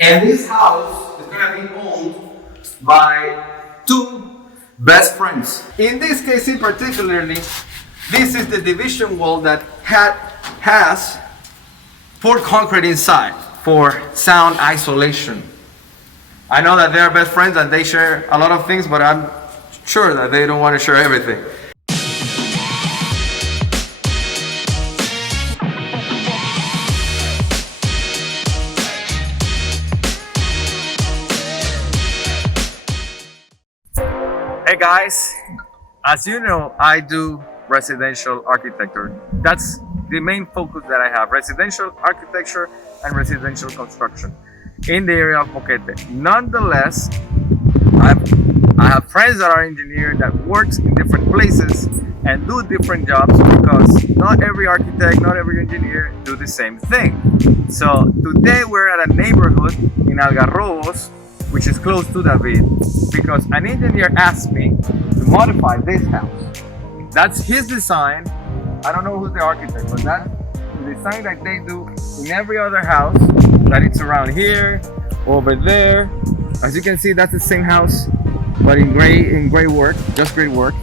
And this house is gonna be owned by two best friends. In this case in particularly, this is the division wall that has poured concrete inside for sound isolation. I know that they are best friends and they share a lot of things, but I'm sure that they don't want to share everything. Hey guys, as you know, I do residential architecture. That's the main focus that I have, residential architecture and residential construction in the area of Boquete. Nonetheless, I have friends that are engineers that works in different places and do different jobs because not every architect, not every engineer do the same thing. So today we're at a neighborhood in Algarrobos, which is close to David, because an engineer asked me to modify this house. That's his design. I don't know who's the architect, but that's the design that they do in every other house that it's around here, over there. As you can see, that's the same house, but in gray work, just gray work.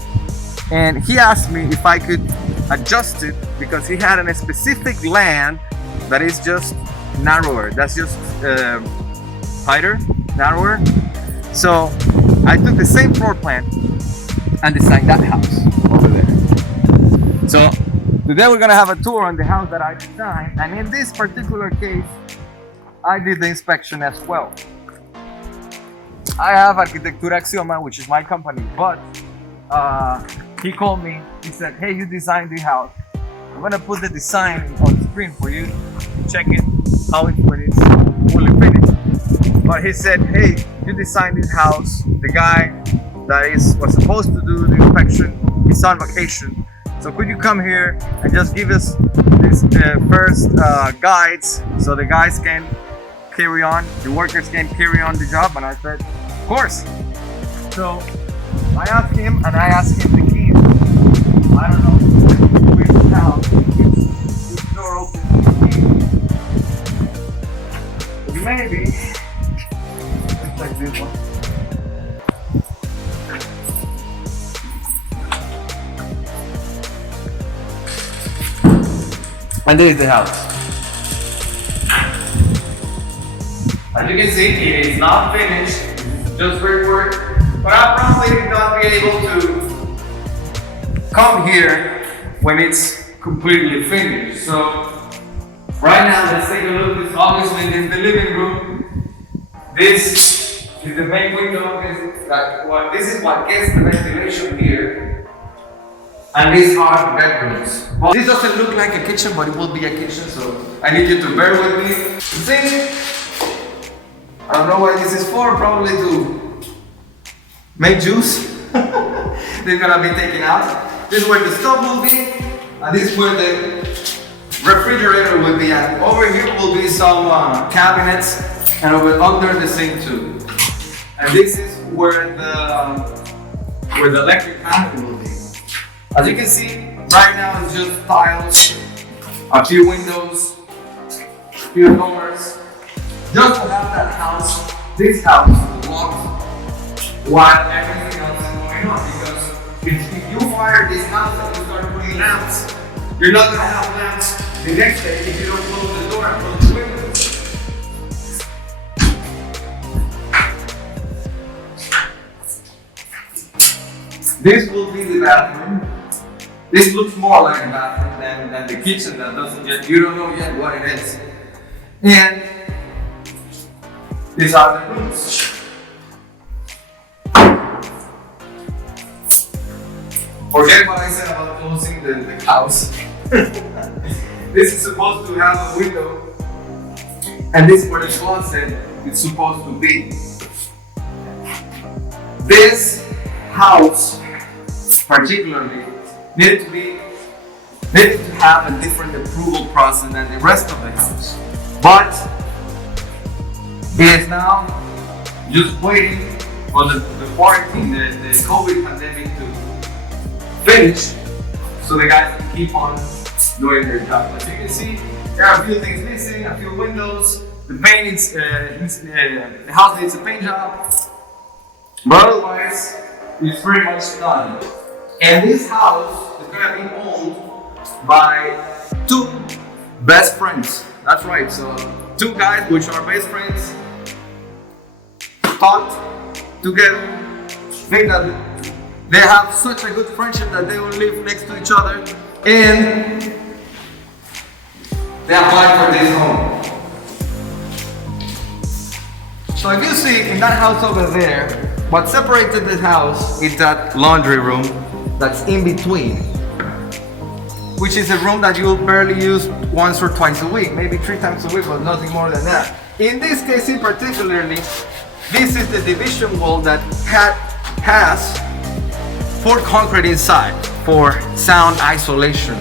And he asked me if I could adjust it because he had a specific land that is just narrower. That's just tighter, narrower. So I took the same floor plan and designed that house over there. So today we're gonna have a tour on the house that I designed, and in this particular case, I did the inspection as well. I have Arquitectura Axioma, which is my company, but he called me, he said, hey, you designed the house. I'm gonna put the design on the screen for you to check it, how it's when it's fully finished. But he said, hey, you designed this house. The guy that was supposed to do the inspection is on vacation. So could you come here and just give us this first guides so the guys can carry on, the workers can carry on the job? And I said, of course. So I asked him and I asked him the keys. I don't know which house, which door opens the key. Maybe like this one. And this is the house. As you can see, it is not finished, just great work, but I'll probably not be able to come here when it's completely finished. So right now, let's take a look. This obviously is the living room. This is the main window. This is what gets the ventilation here. And these are the bedrooms. Well, this doesn't look like a kitchen, but it will be a kitchen, so I need you to bear with me. The sink, I don't know what this is for, probably to make juice. They're gonna be taken out. This is where the stove will be, and this is where the refrigerator will be at. Over here will be some cabinets, and under the sink too. And this is where the electric panel will be. As you can see, right now it's just tiles, a few windows, a few doors, just to have that house, this house, locked while everything else is going on. Because if you fire this house and you start putting lamps, you're not going to have lamps the next day if you don't close the door and close the windows. This will be the bathroom. This looks more like a bathroom than the kitchen that doesn't yet, you don't know yet what it is. And these are the rooms. Forget what I said about closing the house. This is supposed to have a window, and this is where the closet is supposed to be. This house, particularly, needed to have a different approval process than the rest of the house. But it is now just waiting for the quarantine, the COVID pandemic to finish, so the guys can keep on doing their job. As you can see, there are a few things missing, a few windows, the paint is, the house needs a paint job, but otherwise it's pretty much done. And this house is gonna be owned by two best friends. That's right, so two guys which are best friends, talked together, think that they have such a good friendship that they will live next to each other, and they applied for this home. So if you see in that house over there, what separated this house is that laundry room that's in between, which is a room that you will barely use once or twice a week, maybe 3 times a week, but nothing more than that. In this case in particularly, this is the division wall that has poured concrete inside for sound isolation.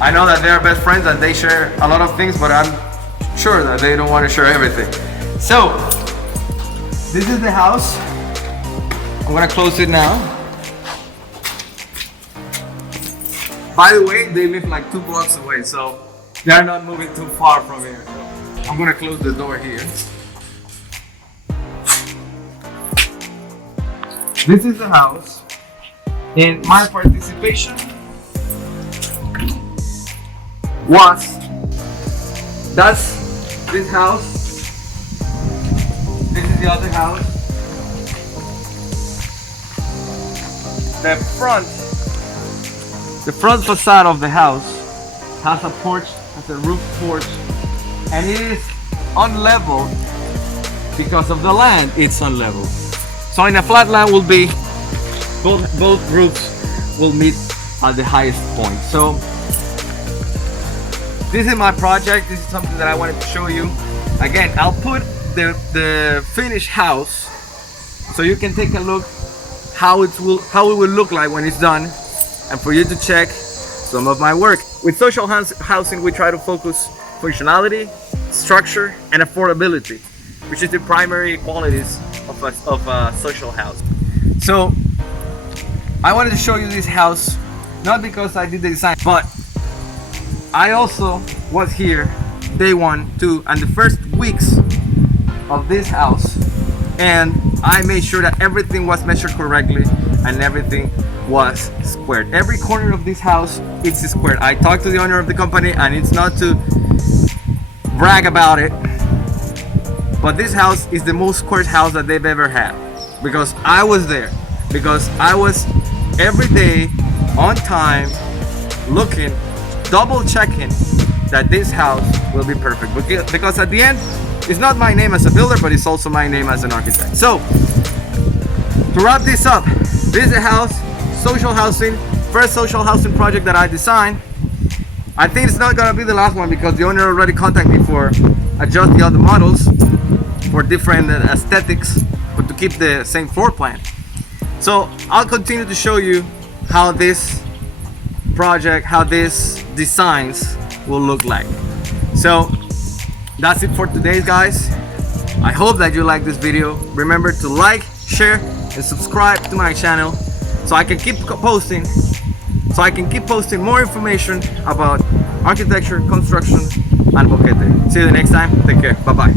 I know that they are best friends and they share a lot of things, but I'm sure that they don't want to share everything. So, this is the house. I'm gonna close it now. By the way, they live like 2 blocks away, so they're not moving too far from here. So I'm gonna close the door here. This is the house, and my participation was, that's this house, this is the other house. The front facade of the house has a porch, has a roof porch, and it is unleveled because of the land. It's unleveled. So in a flat land will be both roofs will meet at the highest point. So this is my project. This is something that I wanted to show you. Again, I'll put the finished house so you can take a look how it will look like when it's done, and for you to check some of my work. With social housing, we try to focus functionality, structure, and affordability, which is the primary qualities of a social house. So I wanted to show you this house, not because I did the design, but I also was here day 1, 2, and the first weeks of this house, and I made sure that everything was measured correctly and everything was squared. Every corner of this house is squared. I talked to the owner of the company, and it's not to brag about it, but this house is the most squared house that they've ever had, because I was there, because I was every day on time looking, double checking that this house will be perfect, because at the end it's not my name as a builder, but it's also my name as an architect. So to wrap this up, this is a house, social housing, first social housing project that I designed. I think it's not gonna be the last one, because the owner already contacted me for adjust the other models for different aesthetics, but to keep the same floor plan. So I'll continue to show you how this project, how these designs will look like. So that's it for today, guys. I hope that you like this video. Remember to like, share, and subscribe to my channel so I can keep posting more information about architecture, construction, and Boquete. See you the next time. Take care. Bye bye.